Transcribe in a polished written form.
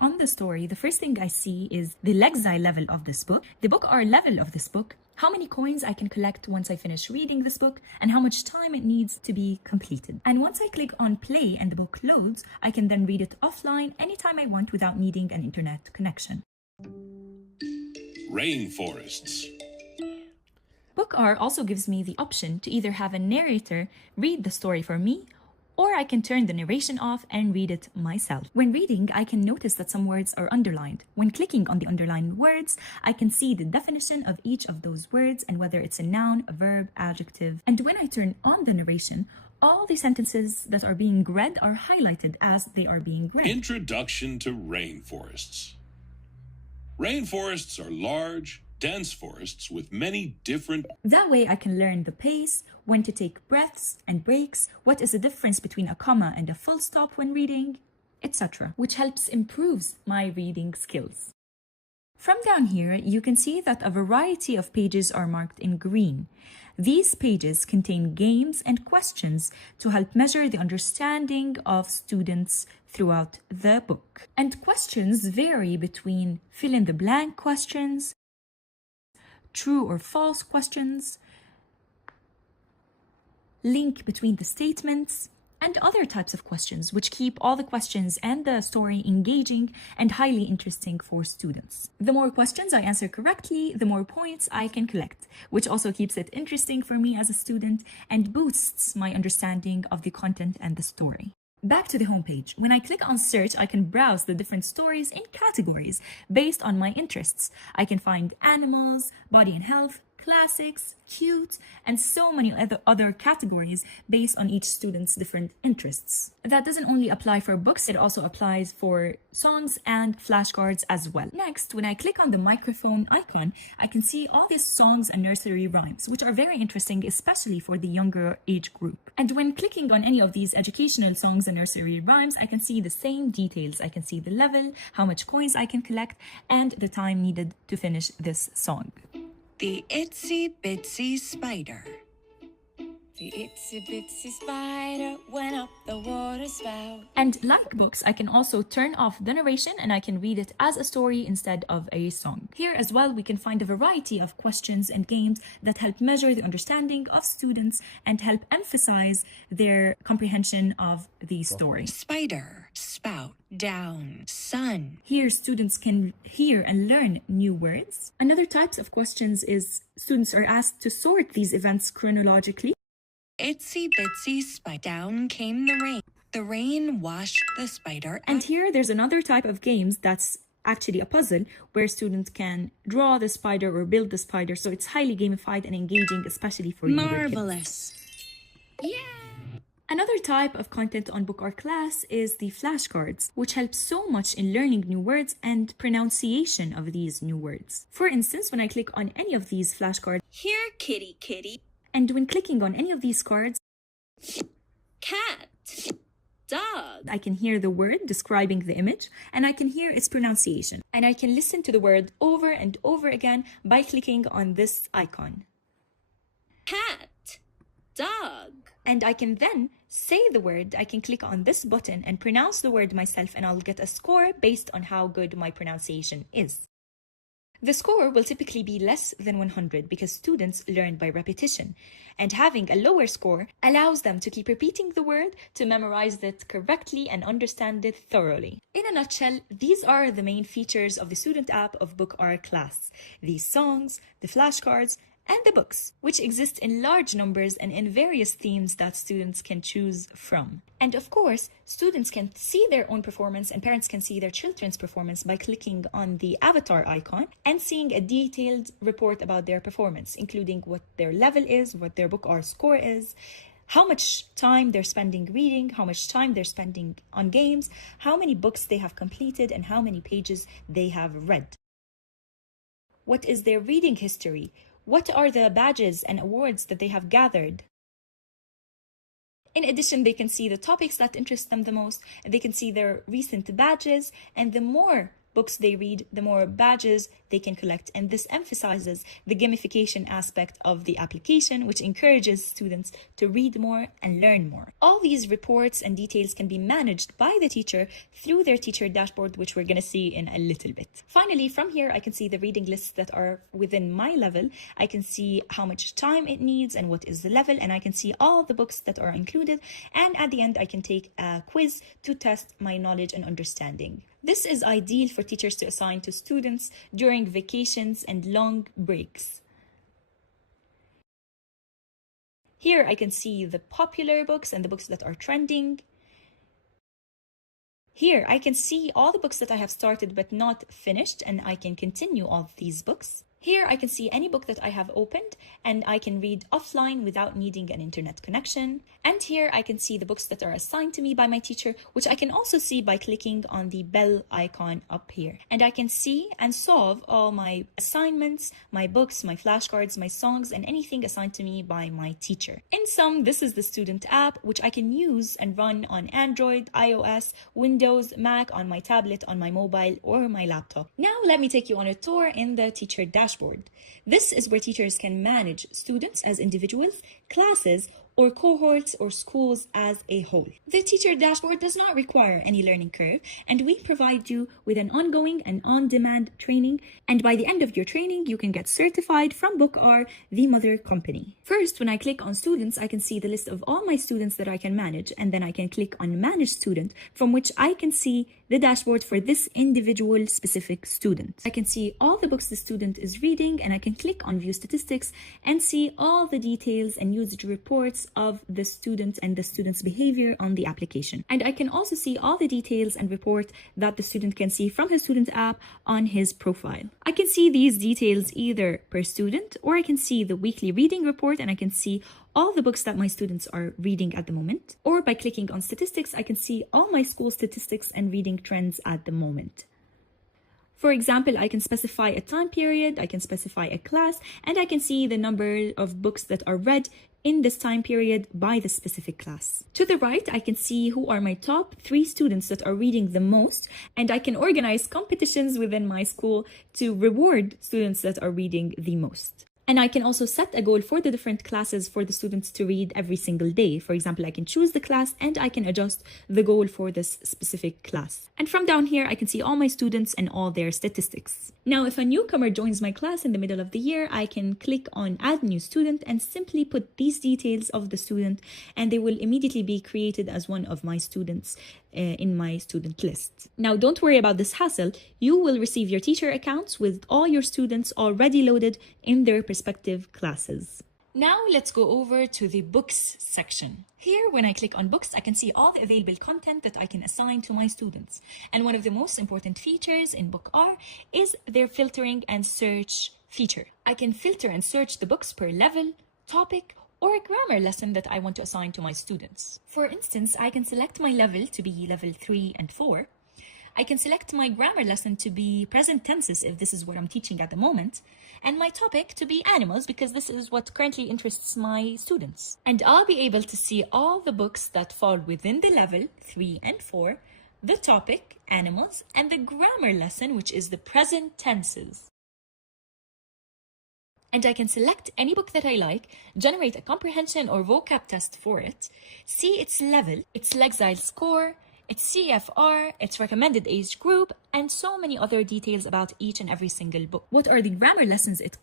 on the story, the first thing I see is the lexile level of this book, the book or level of this book, how many coins I can collect once I finish reading this book, and how much time it needs to be completed. And once I click on play and the book loads, I can then read it offline anytime I want without needing an internet connection. Rainforests. Book R also gives me the option to either have a narrator read the story for me, or I can turn the narration off and read it myself. When reading, I can notice that some words are underlined. When clicking on the underlined words, I can see the definition of each of those words and whether it's a noun, a verb, adjective. And when I turn on the narration, all the sentences that are being read are highlighted as they are being read. Introduction to rainforests. Rainforests are large, dense forests with many different... That way I can learn the pace, when to take breaths and breaks, what is the difference between a comma and a full stop when reading, etc., which helps improves my reading skills. From down here, you can see that a variety of pages are marked in green. These pages contain games and questions to help measure the understanding of students throughout the book. And questions vary between fill-in-the-blank questions, true or false questions, link between the statements, and other types of questions, which keep all the questions and the story engaging and highly interesting for students. The more questions I answer correctly, the more points I can collect, which also keeps it interesting for me as a student and boosts my understanding of the content and the story. Back to the homepage. When I click on search, I can browse the different stories in categories based on my interests. I can find animals, body and health, classics, cute, and so many other categories based on each student's different interests. That doesn't only apply for books, it also applies for songs and flashcards as well. Next, when I click on the microphone icon, I can see all these songs and nursery rhymes, which are very interesting, especially for the younger age group. And when clicking on any of these educational songs and nursery rhymes, I can see the same details. I can see the level, how much coins I can collect, and the time needed to finish this song. The itsy bitsy spider. The itsy bitsy spider went up the water spout. And like books, I can also turn off the narration and I can read it as a story instead of a song. Here as well, we can find a variety of questions and games that help measure the understanding of students and help emphasize their comprehension of the story. Spider, spout, down, sun. Here, students can hear and learn new words. Another type of questions is students are asked to sort these events chronologically. Itsy bitsy spider, down came the rain. The rain washed the spider. And here there's another type of games that's actually a puzzle where students can draw the spider or build the spider. So it's highly gamified and engaging, especially for younger kids. Marvelous. Yeah! Another type of content on Book or Class is the flashcards, which help so much in learning new words and pronunciation of these new words. For instance, when I click on any of these flashcards, Here, kitty, kitty. and when clicking on any of these cards, Cat. Dog. I can hear the word describing the image and I can hear its pronunciation. And I can listen to the word over and over again by clicking on this icon. Cat. Dog. And I can then say the word. I can click on this button and pronounce the word myself and I'll get a score based on how good my pronunciation is. The score will typically be less than 100 because students learn by repetition, and having a lower score allows them to keep repeating the word to memorize it correctly and understand it thoroughly. In a nutshell, these are the main features of the student app of Book or Class: these songs, the flashcards, and the books, which exist in large numbers and in various themes that students can choose from. And of course, students can see their own performance and parents can see their children's performance by clicking on the avatar icon and seeing a detailed report about their performance, including what their level is, what their book or score is, how much time they're spending reading, how much time they're spending on games, how many books they have completed, and how many pages they have read. What is their reading history? What are the badges and awards that they have gathered? In addition, they can see the topics that interest them the most, and they can see their recent badges, and the more books they read, the more badges they can collect. And this emphasizes the gamification aspect of the application, which encourages students to read more and learn more. All these reports and details can be managed by the teacher through their teacher dashboard, which we're going to see in a little bit. Finally, from here, I can see the reading lists that are within my level. I can see how much time it needs and what is the level, and I can see all the books that are included. And at the end, I can take a quiz to test my knowledge and understanding. This is ideal for teachers to assign to students during vacations and long breaks. Here I can see the popular books and the books that are trending. Here I can see all the books that I have started but not finished, and I can continue all of these books. Here I can see any book that I have opened and I can read offline without needing an internet connection. And here I can see the books that are assigned to me by my teacher, which I can also see by clicking on the bell icon up here. And I can see and solve all my assignments, my books, my flashcards, my songs, and anything assigned to me by my teacher. In sum, this is the student app, which I can use and run on Android, iOS, Windows, Mac, on my tablet, on my mobile, or my laptop. Now let me take you on a tour in the teacher dashboard. This is where teachers can manage students as individuals, classes, or cohorts or schools as a whole. The teacher dashboard does not require any learning curve, and we provide you with an ongoing and on-demand training, and by the end of your training, you can get certified from BookR, the mother company. First, when I click on students, I can see the list of all my students that I can manage, and then I can click on manage student, from which I can see the dashboard for this individual specific student. I can see all the books the student is reading, and I can click on view statistics and see all the details and usage reports of the student and the student's behavior on the application. And I can also see all the details and report that the student can see from his student app on his profile. I can see these details either per student, or I can see the weekly reading report, and I can see all the books that my students are reading at the moment. Or by clicking on statistics, I can see all my school statistics and reading trends at the moment. For example, I can specify a time period, I can specify a class, and I can see the number of books that are read in this time period by the specific class. To the right, I can see who are my top 3 students that are reading the most, and I can organize competitions within my school to reward students that are reading the most. And I can also set a goal for the different classes for the students to read every single day. For example, I can choose the class and I can adjust the goal for this specific class. And from down here, I can see all my students and all their statistics. Now, if a newcomer joins my class in the middle of the year, I can click on add new student and simply put these details of the student, and they will immediately be created as one of my students in my student list. Now, don't worry about this hassle. You will receive your teacher accounts with all your students already loaded in their respective classes. Now let's go over to the books section. Here, when I click on books, I can see all the available content that I can assign to my students. And one of the most important features in BookR is their filtering and search feature. I can filter and search the books per level, topic, or a grammar lesson that I want to assign to my students. For instance, I can select my level to be level 3 and 4. I can select my grammar lesson to be present tenses if this is what I'm teaching at the moment, and my topic to be animals because this is what currently interests my students. And I'll be able to see all the books that fall within the level 3 and 4, the topic, animals, and the grammar lesson, which is the present tenses. And I can select any book that I like, generate a comprehension or vocab test for it, see its level, its lexile score, its CFR, its recommended age group, and so many other details about each and every single book. What are the grammar lessons it